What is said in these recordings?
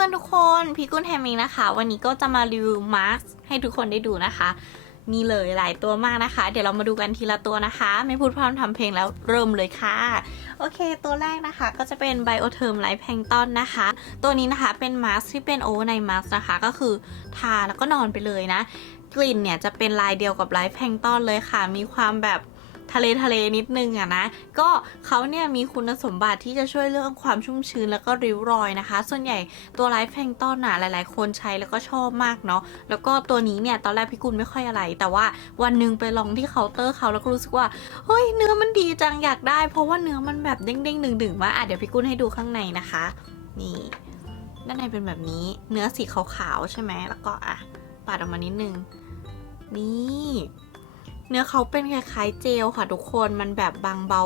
พื่อนๆทุกคนพี่กุ้นแฮมเองนะคะ วันนี้ก็จะมารีวิวมาร์คให้ทุกคนได้ดูนะคะนี่เลยหลายตัวมากนะคะ เดี๋ยวเรามาดูกันทีละตัวนะคะ ไม่พูดพร่ำทำเพลงแล้วเริ่มเลยค่ะ โอเค ตัวแรกนะคะก็จะเป็นไบโอเทอร์มไลท์แพงตอนนะคะ ตัวนี้นะคะเป็นมาสที่เป็นโอเวอร์ไนมาสนะคะ ก็คือทาแล้วก็นอนไปเลยนะ กลิ่นเนี่ยจะเป็นลายเดียวกับไลท์แพงตอนเลยค่ะ มีความแบบ ทะเลทะเลนิดนึงอะนะ ก็เขาเนี่ยมีคุณสมบัติที่จะช่วยเรื่องความชุ่มชื้นแล้วก็ริ้วรอยนะคะ ส่วนใหญ่ตัวไลท์แพงตอนน่ะหลาย ๆ คนใช้แล้วก็ชอบมากเนาะ แล้วก็ตัวนี้เนี่ยตอนแรกพี่กุลไม่ค่อยอะไร แต่ว่าวันหนึ่งไปลองที่เคาน์เตอร์เขาแล้วก็รู้สึกว่า เฮ้ยเนื้อมันดีจังอยากได้ เพราะว่าเนื้อมันแบบเด้งๆดึงๆมาอะเดี๋ยวพี่กุลให้ดูข้างในนะคะ นี่ด้านในเป็นแบบนี้เนื้อสีขาวๆใช่ไหมแล้วก็อะปาดออกมานิดนึงนี่ เนื้อเขาเป็นคล้ายๆเจลค่ะทุกคนมันแบบบางเบา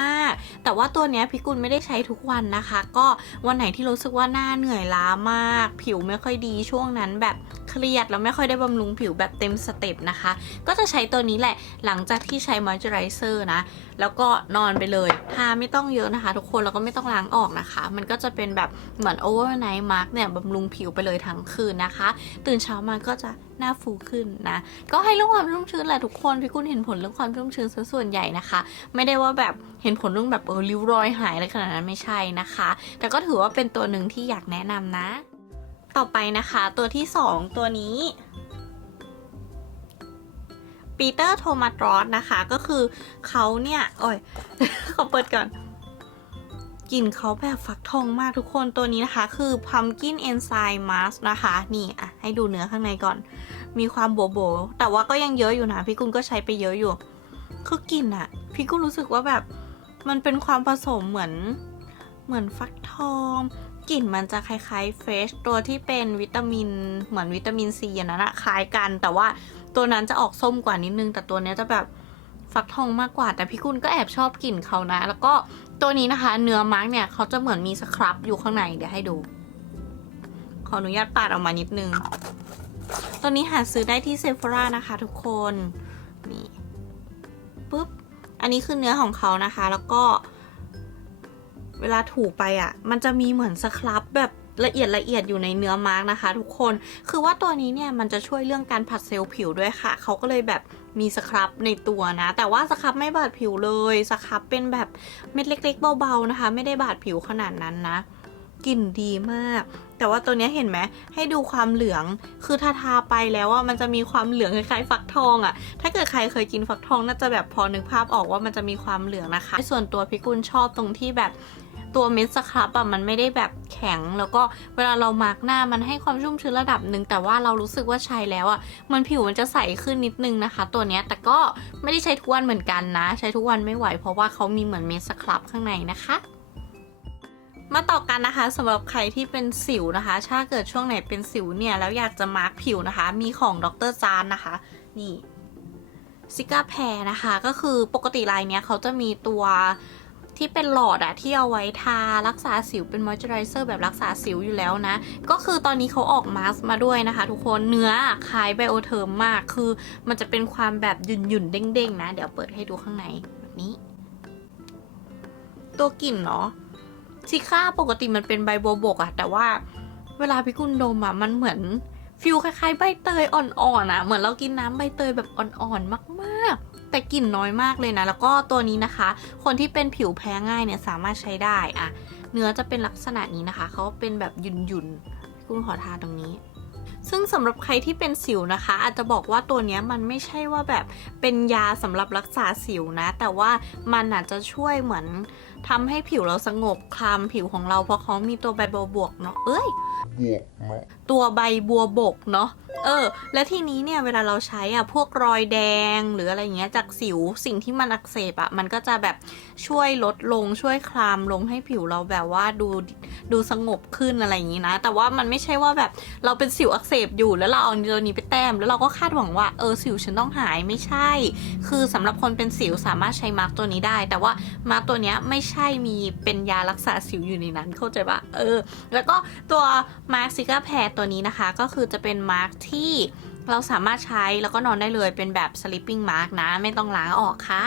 มากๆ แต่ว่าตัวเนี้ยพี่กุลไม่ได้ใช้ทุกวันนะคะ ก็วันไหนที่รู้สึกว่าหน้าเหนื่อยล้ามาก ผิวไม่ค่อยดีช่วงนั้นแบบเครียดแล้วไม่ค่อยได้บำรุงผิวแบบเต็มสเต็ปนะคะ ก็จะใช้ตัวนี้แหละหลังจากที่ใช้มอยเจอไรเซอร์นะ แล้วก็นอนไปเลยทาไม่ต้องเยอะนะคะ ทุกคนแล้วก็ไม่ต้องล้างออกนะคะ มันก็จะเป็นแบบเหมือนโอเวอร์ไนท์มาร์กเนี่ยบำรุงผิวไปเลยทั้งคืนนะคะ ตื่นเช้ามาก็จะหน้าฟูขึ้นนะ ก็ให้เรื่องความชุ่มชื้นแหละทุกคนพี่กุ้นเห็นผลเรื่องความชุ่มชื้นซะส่วนใหญ่นะคะ ไม่ได้ว่าแบบเห็นผลเรื่องแบบเออริ้วรอยหายอะไรขนาดนั้นไม่ใช่นะคะ แต่ก็ถือว่าเป็นตัวหนึ่งที่อยากแนะนำนะ ต่อไปนะคะ ตัวที่สองตัวนี้ ปีเตอร์โทมัสรอสนะคะ ก็คือเขาเนี่ย โอ้ยขอเปิดก่อนกลิ่นเขาแบบฟักทองมากทุกคนตัวนี้นะคะ คือ pumpkin enzyme mask นะคะ นี่อะให้ดูเนื้อข้างในก่อน มีความโบโบแต่ว่าก็ยังเยอะอยู่นะ พี่กุลก็ใช้ไปเยอะอยู่ คือกลิ่นอะพี่กุลรู้สึกว่าแบบ มันเป็นความผสมเหมือน เหมือนฟักทองกลิ่นมันจะคล้ายๆเฟรชตัวที่เป็นวิตามินเหมือนวิตามินซีอันนั้นอะคล้ายกัน แต่ว่า ตัวนั้นจะออกส้มกว่านิดนึง แต่ตัวนี้จะแบบฟักทองมากกว่า แต่พี่กุลก็แอบชอบกลิ่นเขานะ แล้วก็ตัวนี้นะคะ เนื้อมาร์กเนี่ยเขาจะเหมือนมีสครับอยู่ข้างในเดี๋ยวให้ดู ขออนุญาตปาดออกมานิดนึง ตัวนี้หาซื้อได้ที่เซฟ h รานะคะ ทุกคนนี่ปุ๊บ อันนี้คือเนื้อของเขานะคะ แล้วก็ เวลาถูไปอะ มันจะมีเหมือนสครับแบบ ละเอียดละเอียดอยู่ในเนื้อมาร์กนะคะ ทุกคน คือว่าตัวนี้เนี่ยมันจะช่วยเรื่องการผัดเซลล์ผิวด้วยค่ะ เขาก็เลยแบบมีสครับในตัวนะ แต่ว่าสครับไม่บาดผิวเลย สครับเป็นแบบเม็ดเล็ก ๆ เบาๆนะคะ ไม่ได้บาดผิวขนาดนั้นนะกลิ่นดีมาก แต่ว่าตัวนี้เห็นไหมให้ดูความเหลือง คือถ้าทาไปแล้วอะมันจะมีความเหลืองคล้ายๆฟักทองอะ ถ้าเกิดใครเคยกินฟักทองน่าจะแบบพอนึกภาพออกว่ามันจะมีความเหลืองนะคะ ส่วนตัวพิกุลชอบตรงที่แบบ ตัวเม็ดสครับอะมันไม่ได้แบบแข็ง แล้วก็เวลาเรามาร์กหน้ามันให้ความชุ่มชื้นระดับหนึ่งแต่ว่าเรารู้สึกว่าใช้แล้วอะมันผิวมันจะใสขึ้นนิดนึงนะคะ ตัวเนี้ยแต่ก็ไม่ได้ใช้ทุกวันเหมือนกันนะ ใช้ทุกวันไม่ไหว เพราะว่าเขามีเหมือนเม็ดสครับข้างในนะคะมาต่อกันนะคะสำหรับใครที่เป็นสิวนะคะ ถ้าเกิดช่วงไหนเป็นสิวเนี่ย แล้วอยากจะมาร์กผิวนะคะ มีของดรจานนะคะ นี่ซิก้าแพรนะคะ ก็คือปกติลายเนี้ยเขาจะมีตัว ที่เป็นหลอดอะที่เอาไว้ทารักษาสิวเป็นมอยเจอไรเซอร์แบบรักษาสิวอยู่แล้วนะ ก็คือตอนนี้เขาออกมาสก์มาด้วยนะคะ ทุกคนเนื้อคล้ายไบโอเทอร์มมากคือมันจะเป็นความแบบหยุ่นหยุ่นเด้งๆนะ เดี๋ยวเปิดให้ดูข้างในแบบนี้ ตัวกลิ่นเนาะซิก้าปกติมันเป็นใบบัวบกอะแต่ว่าเวลาพี่กุลดมอะมันเหมือน ฟิลคล้ายๆใบเตยอ่อนๆอะเหมือนเรากินน้ำใบเตยแบบอ่อนๆมากๆ แต่กลิ่นน้อยมากเลยนะ แล้วก็ตัวนี้นะคะ คนที่เป็นผิวแพ้ง่ายเนี่ยสามารถใช้ได้อะเนื้อจะเป็นลักษณะนี้นะคะเขาเป็นแบบหยุ่นๆพี่กุลขอทาตรงนี้ซึ่งสำหรับใครที่เป็นสิวนะคะ อาจจะบอกว่าตัวนี้มันไม่ใช่ว่าแบบเป็นยาสำหรับรักษาสิวนะ แต่ว่ามันอาจจะช่วยเหมือนทำให้ผิวเราสงบคลามผิวของเราเพราะเขามีตัวใบบัวบวกเนาะเอ้ยบวกเนาะตัวใบบัวบกเนาะเออ และทีนี้เนี่ยเวลาเราใช้อะพวกรอยแดงหรืออะไรเงี้ยจากสิวสิ่งที่มันอักเสบอะมันก็จะแบบช่วยลดลงช่วยคลามลงให้ผิวเราแบบว่าดูดูสงบขึ้นอะไรอย่างนี้นะ แต่ว่ามันไม่ใช่ว่าแบบเราเป็นสิวอักเสบอยู่แล้วเราเอาตัวนี้ไปแต้ม แล้วเราก็คาดหวังว่าเออสิวฉันต้องหายไม่ใช่ คือสำหรับคนเป็นสิวสามารถใช้มาร์กตัวนี้ได้ แต่ว่ามาร์กตัวเนี้ยไม่ใช่มีเป็นยารักษาสิวอยู่ในนั้นเข้าใจปะเออ แล้วก็ตัวมาร์กซิกาแพรตัวนี้นะคะ ก็คือจะเป็นมาร์กที่เราสามารถใช้แล้วก็นอนได้เลยเป็นแบบ sleeping mask นะ ไม่ต้องล้างออกค่ะ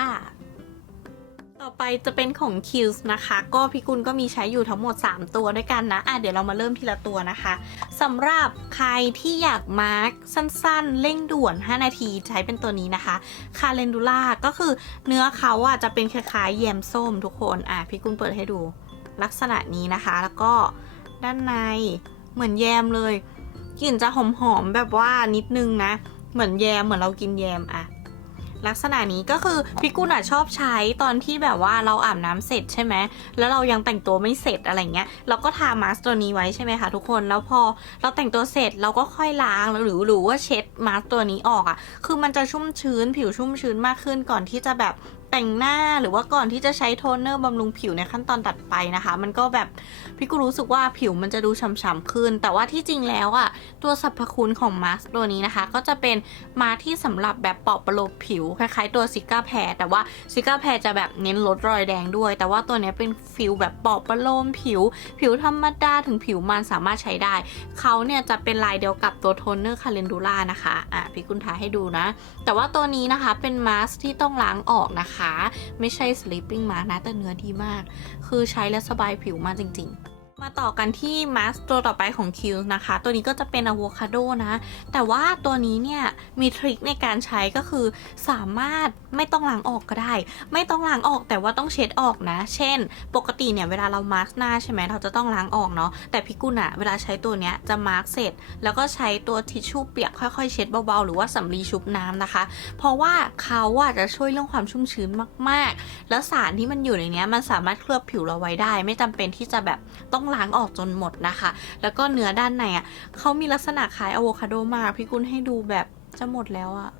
ต่อไปจะเป็นของ k i l l s นะคะ ก็พี่กุลก็มีใช้อยู่ทั้งหมด 3 ตัวด้วยกันนะอะเดี๋ยวเรามาเริ่มทีละตัวนะคะสำหรับใครที่อยากมาร์กสั้นๆ เร่งด่วน 5 นาทีใช้เป็นตัวนี้นะคะคาเลนดูล่าก็คือเนื้อเขาอะจะเป็นคล้ายๆแยมส้มทุกคนอะพี่กุลเปิดให้ดูลักษณะนี้นะคะ แล้วก็ด้านในเหมือนแยมเลยกลิ่นจะหอมๆแบบว่านิดนึงนะ เหมือนแยมเหมือนเรากินแยมอะ ลักษณะนี้ก็คือพี่กุลอะชอบใช้ตอนที่แบบว่าเราอาบน้ำเสร็จใช่ไหมแล้วเรายังแต่งตัวไม่เสร็จอะไรเงี้ยเราก็ทามาสก์ตัวนี้ไว้ใช่ไหมคะทุกคนแล้วพอเราแต่งตัวเสร็จเราก็ค่อยล้างหรือหรือว่าเช็ดมาสก์ตัวนี้ออกอะคือมันจะชุ่มชื้นผิวชุ่มชื้นมากขึ้นก่อนที่จะแบบ แต่งหน้าหรือว่าก่อนที่จะใช้โทนเนอร์บำรุงผิวในขั้นตอนตัดไปนะคะ มันก็แบบพี่กุลรู้สึกว่าผิวมันจะดูฉ่ำๆขึ้น แต่ว่าที่จริงแล้วอะตัวสรรพคุณของมาสก์ตัวนี้นะคะ ก็จะเป็นมาสที่สำหรับแบบปลอบประโลมผิวคล้ายๆตัวซิก้าแพรแต่ว่าซิก้าแพรจะแบบเน้นลดรอยแดงด้วย แต่ว่าตัวนี้เป็นฟิลแบบปลอบประโลมผิว ผิวธรรมดาถึงผิวมันสามารถใช้ได้เขาเนี่ยจะเป็นลายเดียวกับตัวโทนเนอร์คาเลนดูล่านะคะอะพี่กุลทาให้ดูนะ แต่ว่าตัวนี้นะคะเป็นมาส์ที่ต้องล้างออกนะคะไม่ใช่ sleeping mask นะแต่เนื้อดีมาก คือใช้แล้วสบายผิวมากจริง ๆ มาต่อกันที่มาสตัวต่อไปของ Q นะคะ ตัวนี้ก็จะเป็นอะโวคาโดนะ แต่ว่าตัวนี้เนี่ยมีทริคในการใช้ก็คือสามารถไม่ต้องล้างออกก็ได้ ไม่ต้องล้างออกแต่ว่าต้องเช็ดออกนะ เช่น ปกติเนี่ยเวลาเรามาร์กหน้าใช่ไหมเราจะต้องล้างออกเนาะ แต่พี่กุลอะเวลาใช้ตัวเนี้ยจะมาร์กเสร็จ แล้วก็ใช้ตัวทิชชู่เปียกค่อยๆ เช็ดเบาๆ หรือว่าสำลีชุบน้ำนะคะ เพราะว่าเขาอะจะช่วยเรื่องความชุ่มชื้นมากๆ แล้วสารที่มันอยู่ในเนี้ยมันสามารถเคลือบผิวเราไว้ได้ ไม่จำเป็นที่จะแบบต้องล้างออกจนหมดนะคะ แล้วก็เนื้อด้านในอะเขามีลักษณะคล้ายอะโวคาโดมาก พี่กุลให้ดูแบบจะหมดแล้วอะ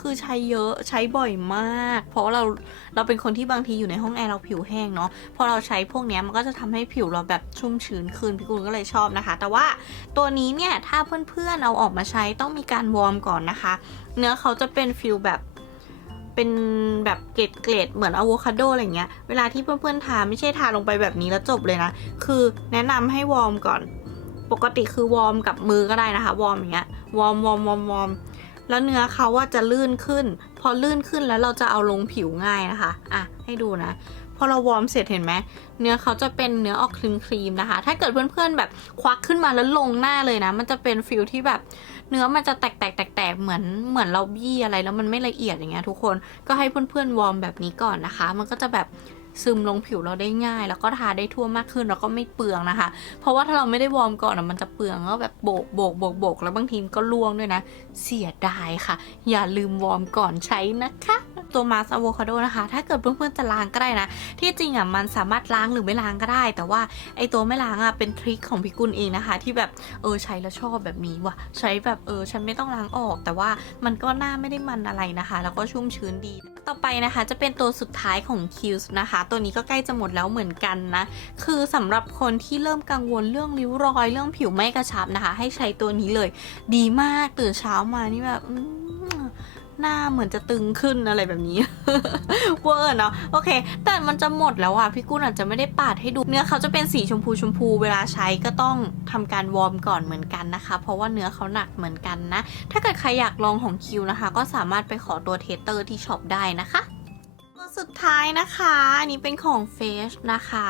คือใช้เยอะใช้บ่อยมาก เพราะเราเราเป็นคนที่บางทีอยู่ในห้องแอร์เราผิวแห้งเนาะพอเราใช้พวกเนี้ยมันก็จะทำให้ผิวเราแบบชุ่มชื้นขึ้นพี่กุลก็เลยชอบนะคะ แต่ว่าตัวนี้เนี่ยถ้าเพื่อนๆเอาออกมาใช้ต้องมีการวอร์มก่อนนะคะ เนื้อเขาจะเป็นฟิลแบบ เป็นแบบเกรดเกรดๆเหมือนอะโวคาโดอะไรเงี้ย เวลาที่เพื่อนๆทาไม่ใช่ทาลงไปแบบนี้แล้วจบเลยนะ คือแนะนำให้วอร์มก่อน ปกติคือวอร์มกับมือก็ได้นะคะ วอร์มอย่างเงี้ย วอร์มวอร์มวอร์มวอร์มแล้วเนื้อเขาว่าจะลื่นขึ้น พอลื่นขึ้นแล้วเราจะเอาลงผิวง่ายนะคะ อะ ให้ดูนะ พอเราวอร์มเสร็จเห็นไหม เนื้อเขาจะเป็นเนื้อออกครีมครีมๆนะคะ ถ้าเกิดเพื่อนๆแบบควักขึ้นมาแล้วลงหน้าเลยนะ มันจะเป็นฟิลที่แบบ เนื้อมันจะแตกแตกแตกแตกๆเหมือนเหมือนเราบี้อะไรแล้วมันไม่ละเอียดอย่างเงี้ยทุกคนก็ให้เพื่อนๆวอร์มแบบนี้ก่อนนะคะ มันก็จะแบบซึมลงผิวเราได้ง่าย แล้วก็ทาได้ทั่วมากขึ้นแล้วก็ไม่เปลืองนะคะ เพราะว่าถ้าเราไม่ได้วอร์มก่อนมันจะเปลืองก็แบบโบกโบกโบกโบกแล้วบางทีก็ล่วงด้วยนะ เสียดายค่ะ อย่าลืมวอร์มก่อนใช้นะคะ ตัวมาสอะโวคาโดนะคะ ถ้าเกิดเพื่อนๆจะล้างก็ได้นะ ที่จริงอะมันสามารถล้างหรือไม่ล้างก็ได้ แต่ว่าไอตัวไม่ล้างอะเป็นทริคของพี่กุลเองนะคะ ที่แบบเออใช้แล้วชอบแบบนี้ว่ะ ใช้แบบเออฉันไม่ต้องล้างออก แต่ว่ามันก็หน้าไม่ได้มันอะไรนะคะ แล้วก็ชุ่มชื้นดีต่อไปนะคะจะเป็นตัวสุดท้ายของ q ิ s นะคะ ตัวนี้ก็ใกล้จะหมดแล้วเหมือนกันนะ คือสำหรับคนที่เริ่มกังวลเรื่องริ้วรอย เรื่องผิวไม่กระชับนะคะ ให้ใช้ตัวนี้เลย ดีมากตื่นเช้ามานี่แบบ หน้าเหมือนจะตึงขึ้นอะไรแบบนี้เวอร์เนาะโอเค แต่มันจะหมดแล้วอะพี่กุ้นอาจจะไม่ได้ปาดให้ดูเนื้อเขาจะเป็นสีชมพูชมพูเวลาใช้ก็ต้องทำการวอร์มก่อนเหมือนกันนะคะ เพราะว่าเนื้อเขาหนักเหมือนกันนะ ถ้าเกิดใครอยากลองของคิวนะคะ ก็สามารถไปขอตัวเทสเตอร์ที่ช็อปได้นะคะ สุดท้ายนะคะ อันนี้เป็นของเฟสนะคะ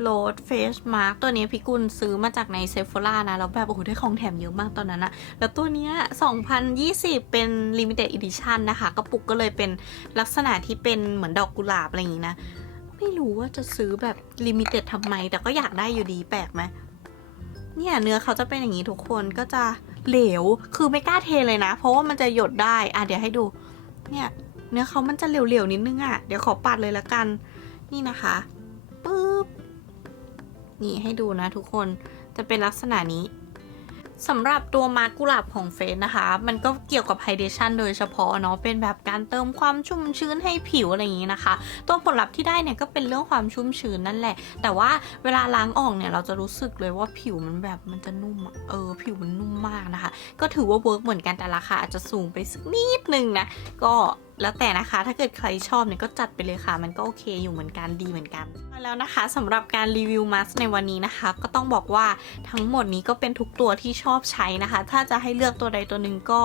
โรดเฟสมาร์กตัวนี้พี่กุลซื้อมาจากในเซฟ h ล่านะ แล้วแบบ โอ้โห ได้ของแถมเยอะมากตอนนั้นอะแล้วตัวเนี้ย 2020 เป็น Limited Edition นะคะ กระปุกก็เลยเป็นลักษณะที่เป็นเหมือนดอกกุหลาบอะไรอย่างนี้นะ ไม่รู้ว่าจะซื้อแบบ Limited ทำไม แต่ก็อยากได้อยู่ดีแปลกไหมเนี่ยเนื้อเขาจะเป็นอย่างนี้ทุกคนก็จะเหลว คือไม่กล้าเทเลยนะ เพราะว่ามันจะหยดได้ อะเดี๋ยวให้ดู เนี่ย เนื้อเขามันจะเหลวๆนิดนึงอะ่ะ เดี๋ยวขอปัดเลยละกัน นี่นะคะปึ๊บ นี่ให้ดูนะทุกคน จะเป็นลักษณะนี้สำหรับตัวมาร์กุหลาบของเฟสนะคะ มันก็เกี่ยวกับไฮเดชันโดยเฉพาะเนาะ เป็นแบบการเติมความชุ่มชื้นให้ผิวอะไรอย่างนี้นะคะ ตัวผลลัพธ์ที่ได้เนี่ยก็เป็นเรื่องความชุ่มชื้นนั่นแหละ แต่ว่าเวลาล้างออกเนี่ยเราจะรู้สึกเลยว่าผิวมันแบบมันจะนุ่ม เออ ผิวมันนุ่มมากนะคะ ก็ถือว่าเวิร์กเหมือนกันแต่ราคาอาจจะสูงไปสักนิดนึงนะ ก็ แล้วแต่นะคะ ถ้าเกิดใครชอบเนี่ยก็จัดไปเลยค่ะ มันก็โอเคอยู่เหมือนกันดีเหมือนกันแล้วนะคะสำหรับการรีวิวมาสในวันนี้นะคะ ก็ต้องบอกว่าทั้งหมดนี้ก็เป็นทุกตัวที่ชอบใช้นะคะ ถ้าจะให้เลือกตัวใดตัวหนึ่งก็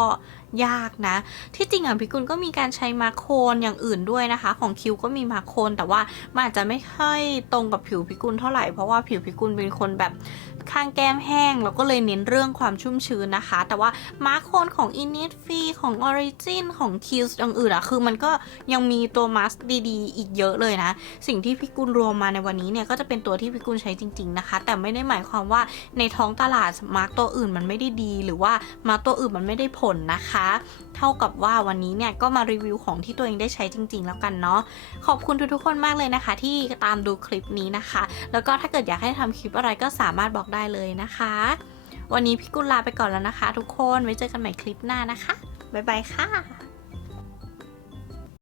ยากนะ ที่จริงอะพี่กุลก็มีการใช้มาโคนอย่างอื่นด้วยนะคะ ของคิวก็มีมาโคน แต่ว่ามันอาจจะไม่ค่อยตรงกับผิวพี่กุลเท่าไหร่เพราะว่าผิวพี่กุลเป็นคนแบบข้างแก้มแห้ง แล้วก็เลยเน้นเรื่องความชุ่มชื้นนะคะ แต่ว่ามาโคนของ Innisfree ของ Origin ของ k i l l อย่างอื่นอะคือมันก็ยังมีตัวมาสดีๆ อีกเยอะเลยนะ สิ่งที่พี่กุลรวมมาในวันนี้เนี่ยก็จะเป็นตัวที่พี่กุลใช้จริง ๆนะคะ แต่ไม่ได้หมายความว่าในท้องตลาดมาร์กตัวอื่นมันไม่ได้ดี หรือว่ามาร์กตัวอื่นมันไม่ได้ผลนะคะเท่ากับว่าวันนี้เนี่ยก็มารีวิวของที่ตัวเองได้ใช้จริง ๆ แล้วกันเนาะขอบคุณทุกๆคนมากเลยนะคะ ที่ตามดูคลิปนี้นะคะ แล้วก็ถ้าเกิดอยากให้ทำคลิปอะไรก็สามารถบอกได้เลยนะคะ วันนี้พี่กุลลาไปก่อนแล้วนะคะ ทุกคนไว้เจอกันใหม่คลิปหน้านะคะบ๊ายบายค่ะ